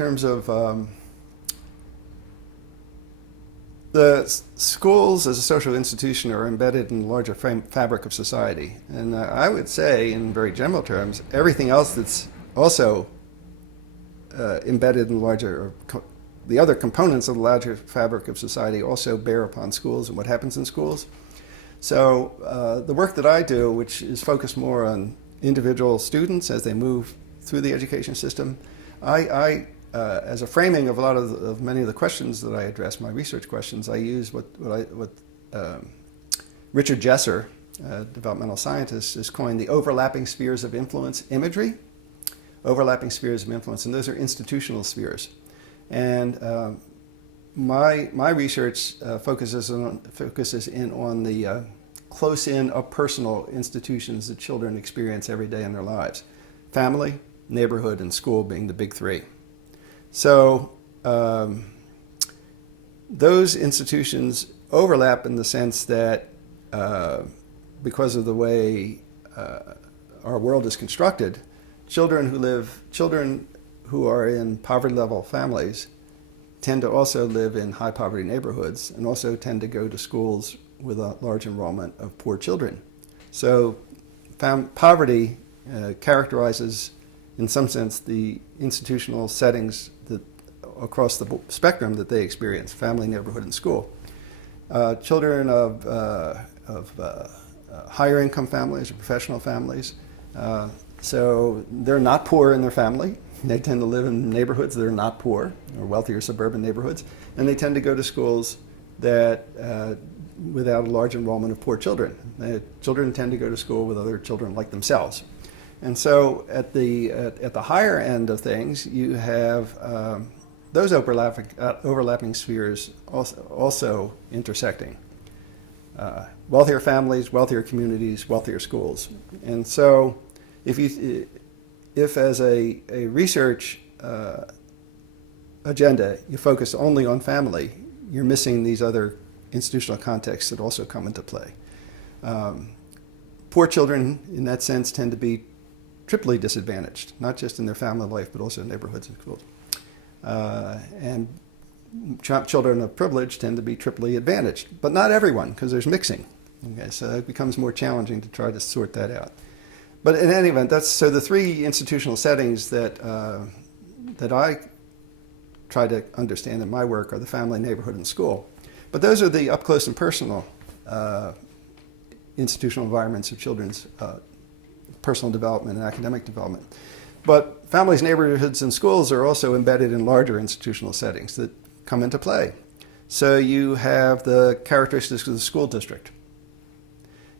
terms of the schools as a social institution are embedded in the larger fabric of society. And I would say, in very general terms, everything else that's also embedded in the larger, the other components of the larger fabric of society also bear upon schools and what happens in schools. So the work that I do, which is focused more on individual students as they move through the education system, as a framing of a lot of many of the questions that I address, my research questions, I use what Richard Jesser, a developmental scientist, has coined the overlapping spheres of influence imagery. Overlapping spheres of influence, and those are institutional spheres. And my research focuses in on the close-in, up-personal institutions that children experience every day in their lives. Family, neighborhood, and school being the big three. So those institutions overlap in the sense that because of the way our world is constructed, children who are in poverty-level families tend to also live in high-poverty neighborhoods and also tend to go to schools with a large enrollment of poor children. So poverty characterizes, in some sense, the institutional settings that across the spectrum that they experience, family, neighborhood, and school. Children of higher income families or professional families, so they're not poor in their family. They tend to live in neighborhoods that are not poor, or wealthier suburban neighborhoods, and they tend to go to schools that without a large enrollment of poor children. Children tend to go to school with other children like themselves. And so at the higher end of things, you have those overlapping spheres also intersecting. Wealthier families, wealthier communities, wealthier schools. And so if as a research agenda you focus only on family, you're missing these other institutional contexts that also come into play. Poor children, in that sense, tend to be triply disadvantaged, not just in their family life, but also in neighborhoods and schools. And children of privilege tend to be triply advantaged, but not everyone, because there's mixing. Okay, so it becomes more challenging to try to sort that out. But in any event, so the three institutional settings that I try to understand in my work are the family, neighborhood, and school. But those are the up close and personal institutional environments of children's personal development and academic development. But families, neighborhoods, and schools are also embedded in larger institutional settings that come into play. So you have the characteristics of the school district.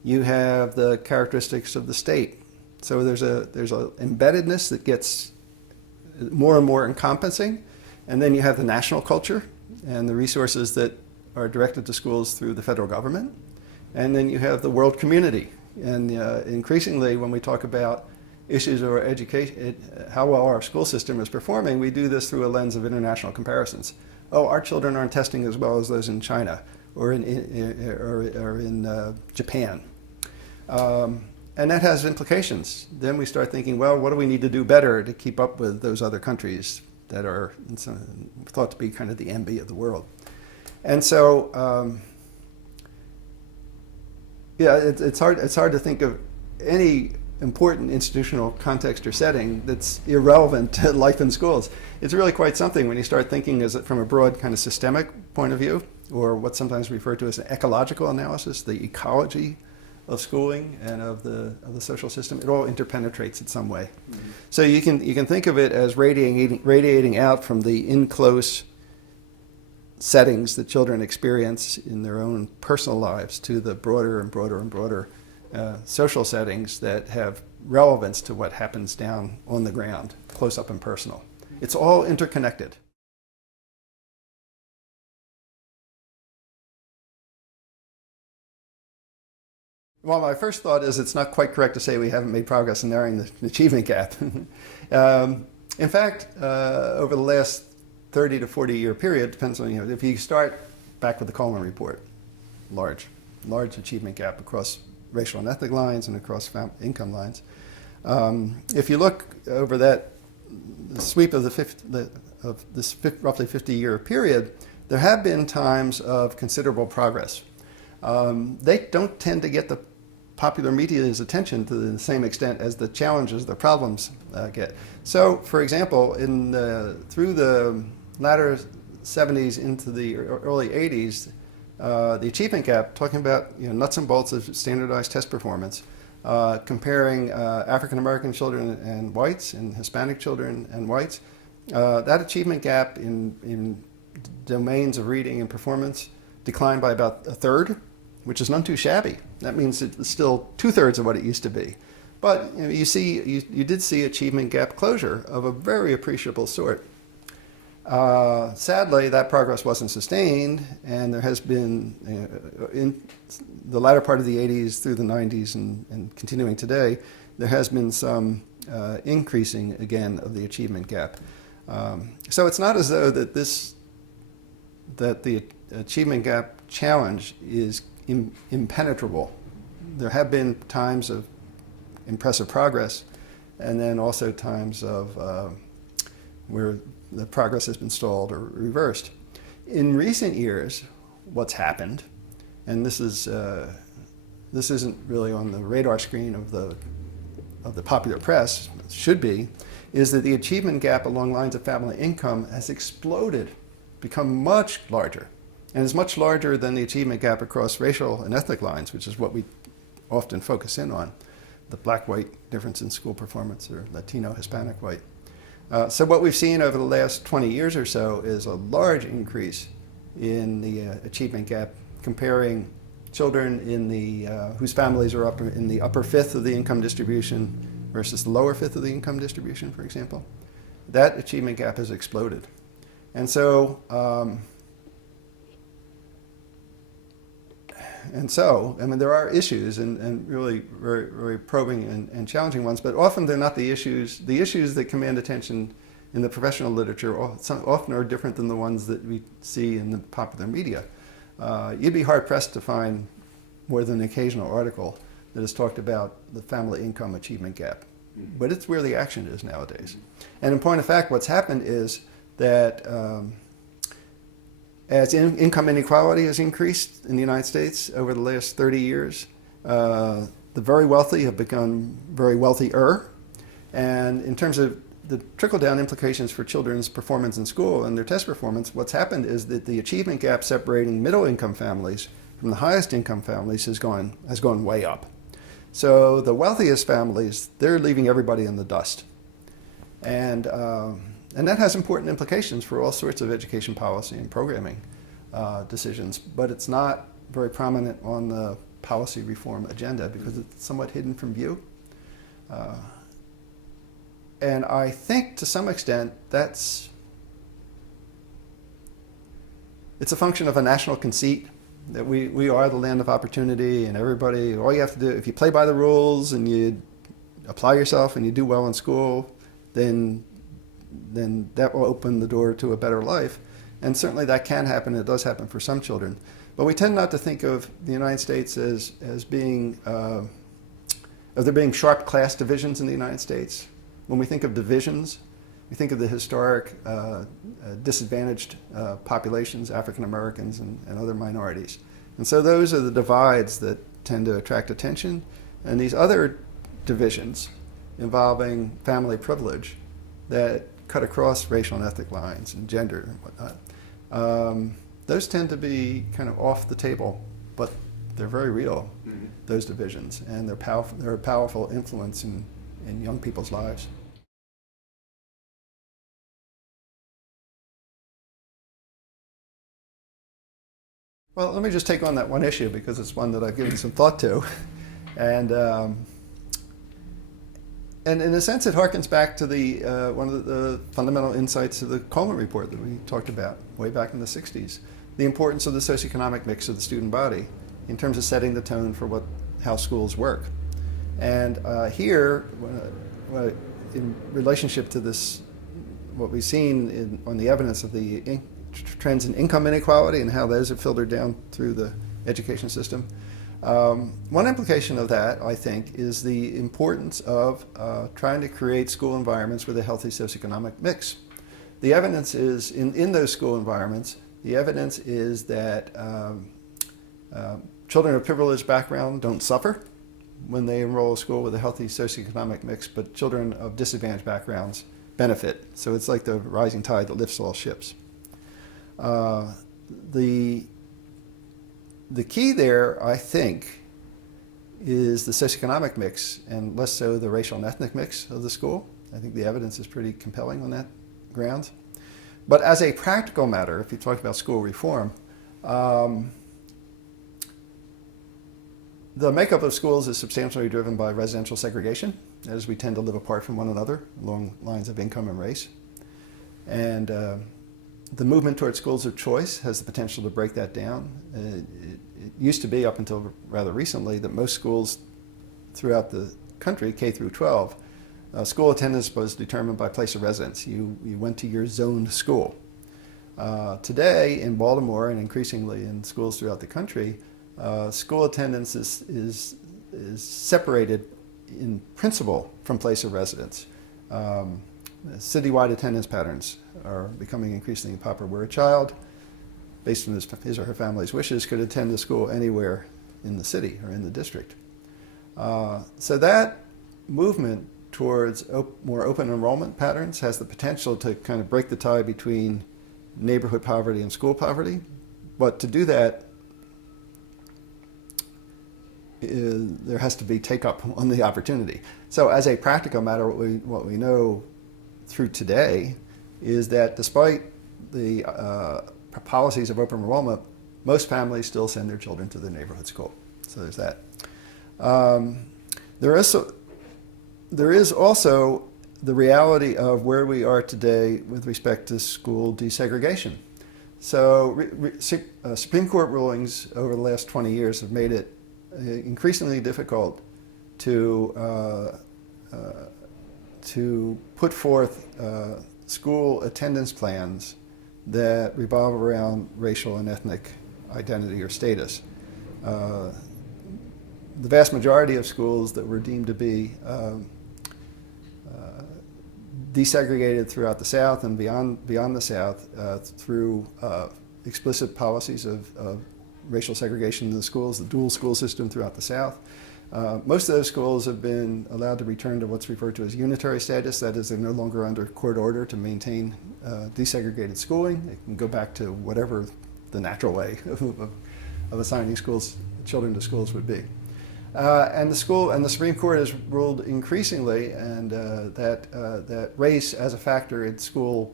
You have the characteristics of the state. So there's a embeddedness that gets more and more encompassing. And then you have the national culture and the resources that are directed to schools through the federal government. And then you have the world community. And increasingly, when we talk about issues of our education, how well our school system is performing, we do this through a lens of international comparisons. Oh, our children aren't testing as well as those in China or in Japan. And that has implications. Then we start thinking, well, what do we need to do better to keep up with those other countries that are thought to be kind of the envy of the world? And so, yeah, it's hard to think of any important institutional context or setting that's irrelevant to life in schools. It's really quite something when you start thinking from a broad kind of systemic point of view, or what's sometimes referred to as an ecological analysis, the ecology of schooling and of the social system. It all interpenetrates in some way. Mm-hmm. So you can think of it as radiating out from the in-close settings that children experience in their own personal lives to the broader and broader and broader social settings that have relevance to what happens down on the ground, close up and personal. It's all interconnected. Well, my first thought is it's not quite correct to say we haven't made progress in narrowing the achievement gap. In fact, over the last 30 to 40 year period, depends on, if you start back with the Coleman report, large achievement gap across racial and ethnic lines and across income lines. If you look over the sweep of the of this roughly 50-year period, there have been times of considerable progress. They don't tend to get the popular media's attention to the same extent as the challenges, the problems get. So, for example, through the latter 70s into the early 80s, the achievement gap, talking about nuts and bolts of standardized test performance, comparing African American children and whites and Hispanic children and whites, that achievement gap in domains of reading and performance declined by about a third, which is none too shabby. That means it's still 2/3 of what it used to be. But you did see achievement gap closure of a very appreciable sort. Sadly, that progress wasn't sustained, and there has been, in the latter part of the 80s through the 90s and continuing today, there has been some increasing again of the achievement gap. So it's not as though that the achievement gap challenge is impenetrable. There have been times of impressive progress, and then also times of where the progress has been stalled or reversed. In recent years, what's happened, and this isn't really on the radar screen of the popular press, it should be, is that the achievement gap along lines of family income has exploded, become much larger, and is much larger than the achievement gap across racial and ethnic lines, which is what we often focus in on, the black-white difference in school performance, or Latino-Hispanic-white. So what we've seen over the last 20 years or so is a large increase in the achievement gap, comparing children whose families are in the upper fifth of the income distribution versus the lower fifth of the income distribution, for example. That achievement gap has exploded. And so, I mean, there are issues, and really very, very probing and challenging ones, but often they're not the issues. The issues that command attention in the professional literature often are different than the ones that we see in the popular media. You'd be hard-pressed to find more than an occasional article that has talked about the family income achievement gap. But it's where the action is nowadays. And in point of fact, what's happened is that as income inequality has increased in the United States over the last 30 years, the very wealthy have become very wealthier. And in terms of the trickle-down implications for children's performance in school and their test performance, what's happened is that the achievement gap separating middle-income families from the highest-income families has gone way up. So the wealthiest families, they're leaving everybody in the dust. And that has important implications for all sorts of education policy and programming decisions, but it's not very prominent on the policy reform agenda because it's somewhat hidden from view. And I think to some extent it's a function of a national conceit that we are the land of opportunity, and everybody, all you have to do, if you play by the rules and you apply yourself and you do well in school, then that will open the door to a better life. And certainly that can happen. It does happen for some children. But we tend not to think of the United States as being, of there being sharp class divisions in the United States. When we think of divisions, we think of the historic disadvantaged populations, African Americans and other minorities. And so those are the divides that tend to attract attention. And these other divisions involving family privilege that cut across racial and ethnic lines and gender and whatnot, those tend to be kind of off the table, but they're very real, those divisions, and they're a powerful influence in young people's lives. Well, let me just take on that one issue because it's one that I've given some thought to. And in a sense, it harkens back to one of the fundamental insights of the Coleman report that we talked about way back in the 60s, the importance of the socioeconomic mix of the student body in terms of setting the tone for how schools work. And here, in relationship to this, what we've seen on the evidence of the trends in income inequality and how those have filtered down through the education system, one implication of that, I think, is the importance of trying to create school environments with a healthy socioeconomic mix. the evidence is, in those school environments, the evidence is that children of privileged background don't suffer when they enroll in school with a healthy socioeconomic mix, but children of disadvantaged backgrounds benefit. So it's like the rising tide that lifts all ships. The key there, I think, is the socioeconomic mix and less so the racial and ethnic mix of the school. I think the evidence is pretty compelling on that grounds. But as a practical matter, if you talk about school reform, the makeup of schools is substantially driven by residential segregation, as we tend to live apart from one another along lines of income and race. And the movement towards schools of choice has the potential to break that down. It used to be, up until rather recently, that most schools throughout the country, K through 12, school attendance was determined by place of residence. You went to your zoned school. Today in Baltimore and increasingly in schools throughout the country, school attendance is separated in principle from place of residence. Citywide attendance patterns are becoming increasingly popular, where a child, based on his or her family's wishes, could attend a school anywhere in the city or in the district. So that movement towards more open enrollment patterns has the potential to kind of break the tie between neighborhood poverty and school poverty. But to do that, there has to be take-up on the opportunity. So as a practical matter, what we know through today is that despite the policies of open enrollment, most families still send their children to the neighborhood school. So there's that. There is also the reality of where we are today with respect to school desegregation. So Supreme Court rulings over the last 20 years have made it increasingly difficult to put forth school attendance plans that revolve around racial and ethnic identity or status. The vast majority of schools that were deemed to be desegregated throughout the South and beyond the South through explicit policies of racial segregation in the schools, the dual school system throughout the South. Most of those schools have been allowed to return to what's referred to as unitary status. That is, they're no longer under court order to maintain desegregated schooling. They can go back to whatever the natural way of assigning children to schools would be. And the Supreme Court has ruled increasingly that race as a factor in school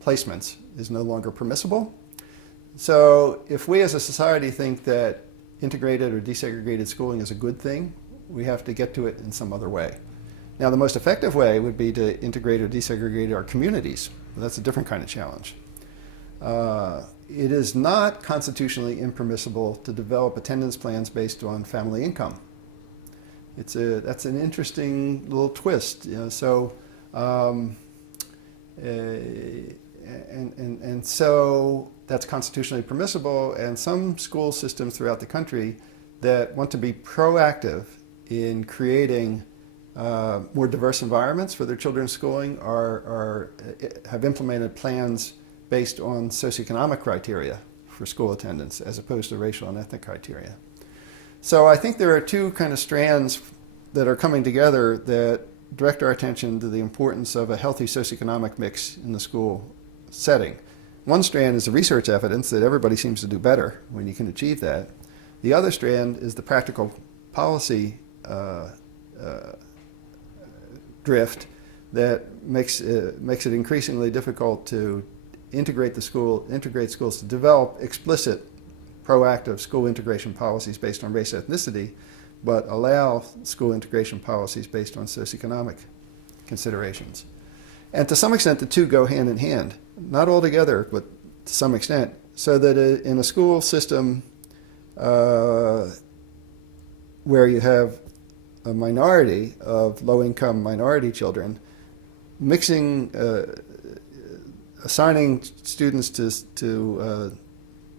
placements is no longer permissible. So if we as a society think that integrated or desegregated schooling is a good thing, we have to get to it in some other way. Now, the most effective way would be to integrate or desegregate our communities. That's a different kind of challenge. It is not constitutionally impermissible to develop attendance plans based on family income. That's an interesting little twist. So that's constitutionally permissible, and some school systems throughout the country that want to be proactive in creating more diverse environments for their children's schooling have implemented plans based on socioeconomic criteria for school attendance as opposed to racial and ethnic criteria. So I think there are two kind of strands that are coming together that direct our attention to the importance of a healthy socioeconomic mix in the school setting. One strand is the research evidence that everybody seems to do better when you can achieve that. The other strand is the practical policy drift that makes it increasingly difficult to integrate schools to develop explicit, proactive school integration policies based on race ethnicity, but allow school integration policies based on socioeconomic considerations. And to some extent, the two go hand in hand. Not all together, but to some extent, so that in a school system where you have a minority of low-income minority children, assigning students to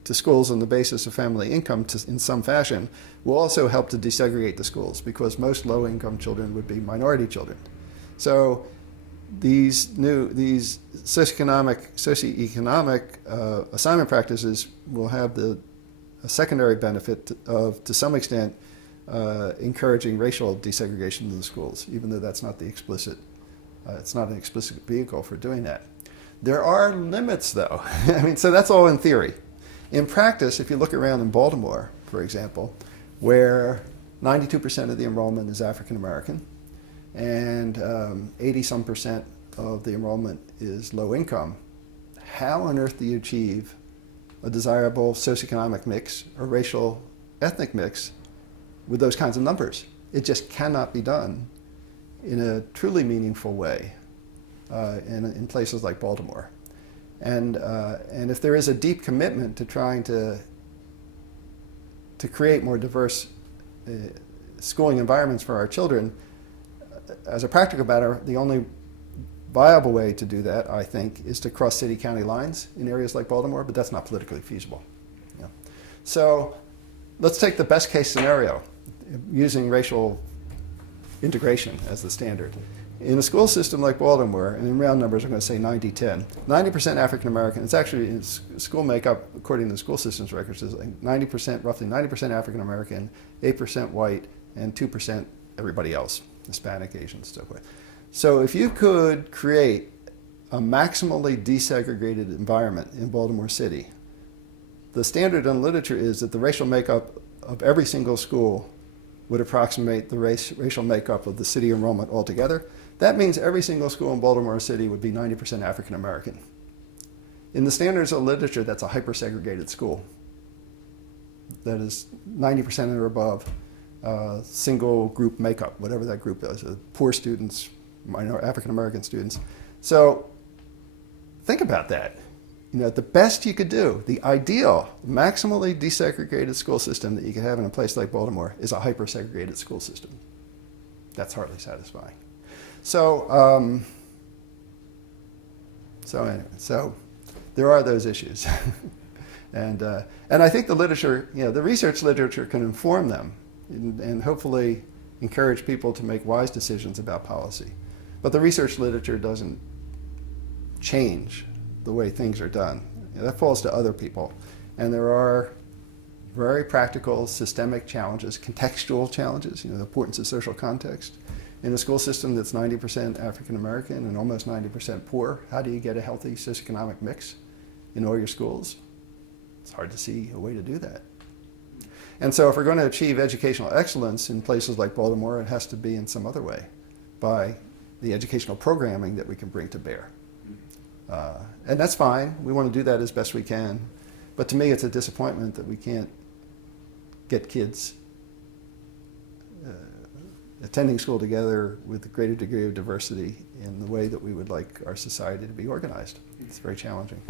schools on the basis of family income in some fashion will also help to desegregate the schools, because most low-income children would be minority children. So these socioeconomic assignment practices will have a secondary benefit of, to some extent, encouraging racial desegregation in the schools, even though that's not the explicit, it's not an explicit vehicle for doing that. There are limits, though. I mean, so that's all in theory. In practice, if you look around in Baltimore, for example, where 92% of the enrollment is African American, and 80-some% of the enrollment is low income, how on earth do you achieve a desirable socioeconomic mix or racial ethnic mix with those kinds of numbers? It just cannot be done in a truly meaningful way in places like Baltimore. And if there is a deep commitment to trying to create more diverse schooling environments for our children, as a practical matter, the only viable way to do that, I think, is to cross city-county lines in areas like Baltimore, but that's not politically feasible. Yeah. So let's take the best case scenario, using racial integration as the standard. In a school system like Baltimore, and in round numbers I'm going to say 90-10, 90% African American, it's actually in school makeup, according to the school systems records, is like 90%, roughly 90% African American, 8% white, and 2% everybody else, Hispanic, Asian, so forth. So if you could create a maximally desegregated environment in Baltimore City, the standard in literature is that the racial makeup of every single school would approximate the racial makeup of the city enrollment altogether. That means every single school in Baltimore City would be 90% African American. In the standards of literature, that's a hyper-segregated school. That is 90% or above single group makeup, whatever that group is, poor students, African American students. So think about that. You know, the best you could do, the ideal, maximally desegregated school system that you could have in a place like Baltimore is a hyper-segregated school system. That's hardly satisfying. So, so there are those issues, and I think the literature, the research literature can inform them, and hopefully encourage people to make wise decisions about policy. But the research literature doesn't change the way things are done. That falls to other people. And there are very practical systemic challenges, contextual challenges, the importance of social context. In a school system that's 90% African American and almost 90% poor, how do you get a healthy socioeconomic mix in all your schools? It's hard to see a way to do that. And so if we're going to achieve educational excellence in places like Baltimore, it has to be in some other way, by the educational programming that we can bring to bear. And that's fine. We want to do that as best we can. But to me, it's a disappointment that we can't get kids attending school together with a greater degree of diversity in the way that we would like our society to be organized. It's very challenging.